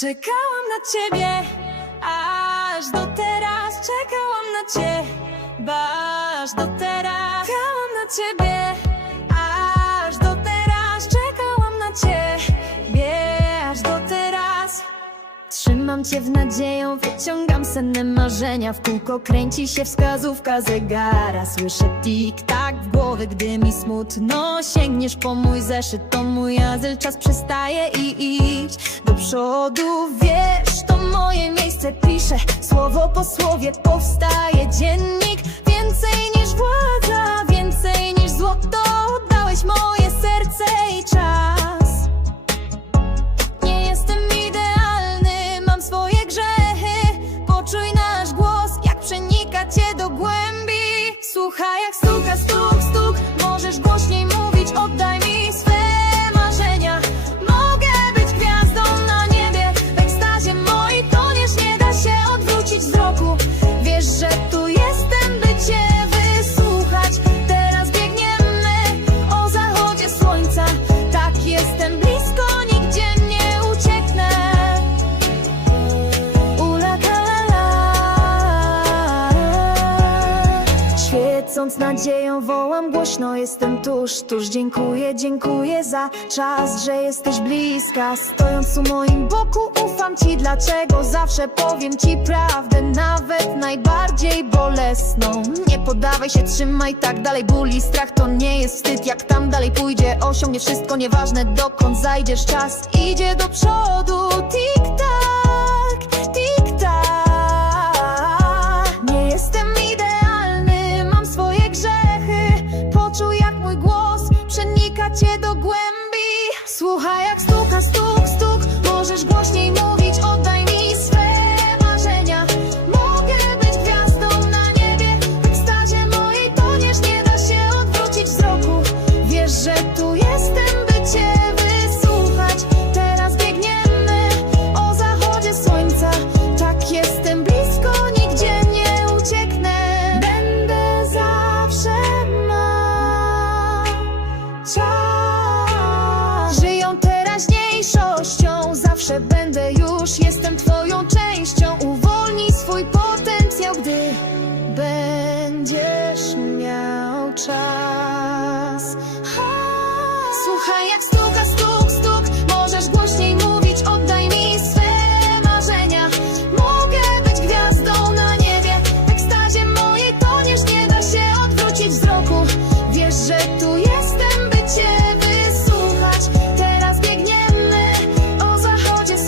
Czekałam na ciebie, aż do teraz. Czekałam na ciebie, aż do teraz. Czekałam na ciebie, aż do teraz. Czekałam na ciebie, aż do teraz. Trzymam cię w nadzieją, wyciągam senne marzenia. W kółko kręci się wskazówka zegara. Słyszę tik-tak w głowie, gdy mi smutno Sięgniesz po mój zeszyt, to mój azyl Czas przestaje i iść przodu. Wiesz, to moje miejsce piszę Słowo po słowie powstaje dziennik. Więcej niż władza, więcej niż złoto. Dałeś moje serce i czas. Nie jestem idealny, mam swoje grzechy. Poczuj nasz głos, jak przenika cię do głębi. Świecąc nadzieją wołam głośno Jestem tuż, tuż. Dziękuję, dziękuję za czas, że jesteś bliska. Stojąc u moim boku ufam ci Dlaczego zawsze powiem ci prawdę Nawet najbardziej bolesną. Nie poddawaj się, trzymaj tak dalej Ból i strach to nie jest wstyd. Jak tam dalej pójdzie, osiągnie wszystko Nieważne dokąd zajdziesz, czas idzie do przodu Tik-tak, stuka, stuk, stuk. Możesz głośniej mówić, już, jestem